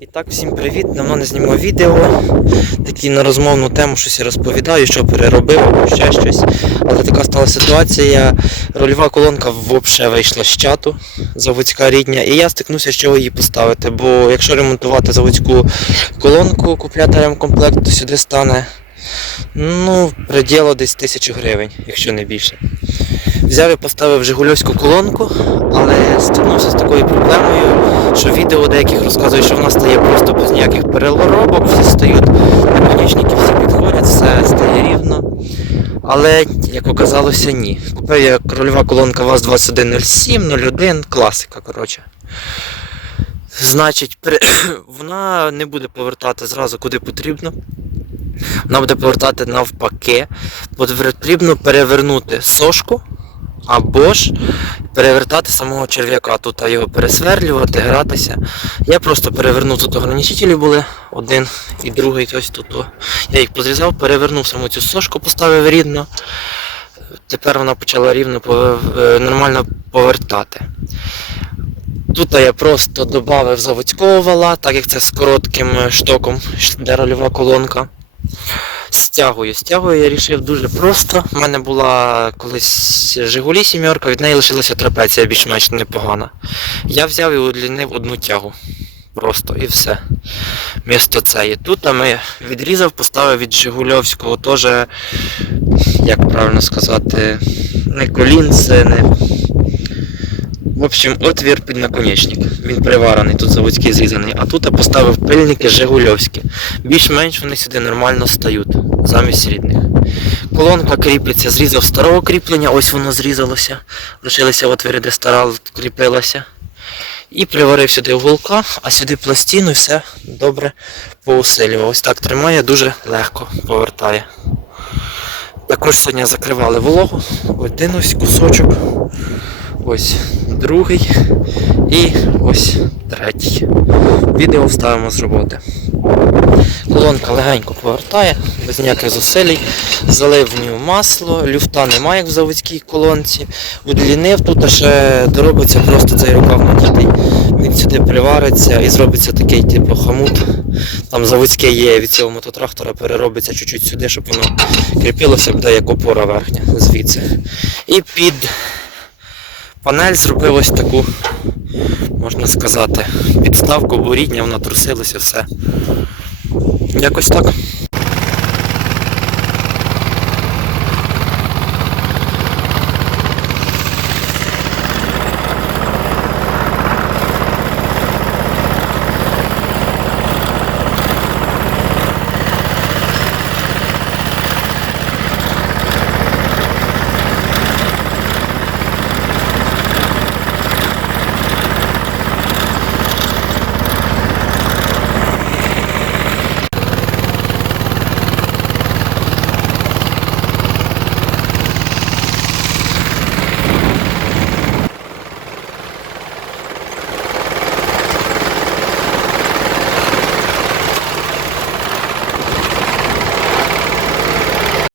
І так, всім привіт. Давно не знімав відео. Такі на розмовну тему щось я розповідаю, що переробив або ще щось. Але така стала ситуація. Рольова колонка взагалі вийшла з чату, заводська рідня, і я стикнувся, з чого її поставити. Бо якщо ремонтувати заводську колонку, купляти ремкомплект, то сюди стане ну, приділо десь тисячу гривень, якщо не більше. Взяв і поставив Жигульовську колонку, але стикнувся з такою проблемою, що відео деяких розказує, що вона стає просто без ніяких переробок, всі стають, наконечники всі підходять, все стає рівно. Але, як оказалося, ні. Купив я рольова колонка ВАЗ-2107, 01, класика, коротше. Значить, пере- вона не буде повертати зразу куди потрібно. Вона буде повертати навпаки. Потрібно перевернути сошку або ж перевертати самого черв'яка. Тут його пересверлювати, гратися. Я просто перевернув тут ограничителі були, один і другий ось тут. Я їх позрізав, перевернув саму цю сошку, поставив рівно. Тепер вона почала рівно е, нормально повертати. Тут я просто додав заводського вала, так як це з коротким е, штоком, де рольова колонка. Стягую. Стягую я рішив дуже просто. У мене була колись Жигулі сімерка, від неї лишилася трапеція більш-менш непогана. Я взяв і удлінив одну тягу. Просто і все. Місто цієї. Тут ми відрізав, поставив від Жигульовського теж, як правильно сказати, не колінце, не. В общем, отвір під наконечник. Він приварений, тут заводський зрізаний. А тут я поставив пильники Жигульовські. Більш-менш вони сюди нормально стають, замість рідних. Колонка кріпиться, зрізав старого кріплення, ось воно зрізалося. Лишилися отвіри, де стара кріпилася. І приварив сюди уголка, а сюди пластину і все добре поусилював. Ось так тримає, дуже легко повертає. Також сьогодні закривали вологу, ось кусочок, ось другий і ось третій. Відео вставимо з роботи. Колонка легенько повертає, без ніяких зусиль. Залив в нього масло, люфта немає, як в заводській колонці. Удлінив, тут ще доробиться просто цей рукав надітий. Він сюди привариться і зробиться такий типу хамут. Там заводське є від цього мототрактора, переробиться чуть-чуть сюди, щоб воно кріпилося, буде як опора верхня звідси. І під панель зробив ось таку, можна сказати, підставку, бо рідня, вона трусилася, все. Якось так.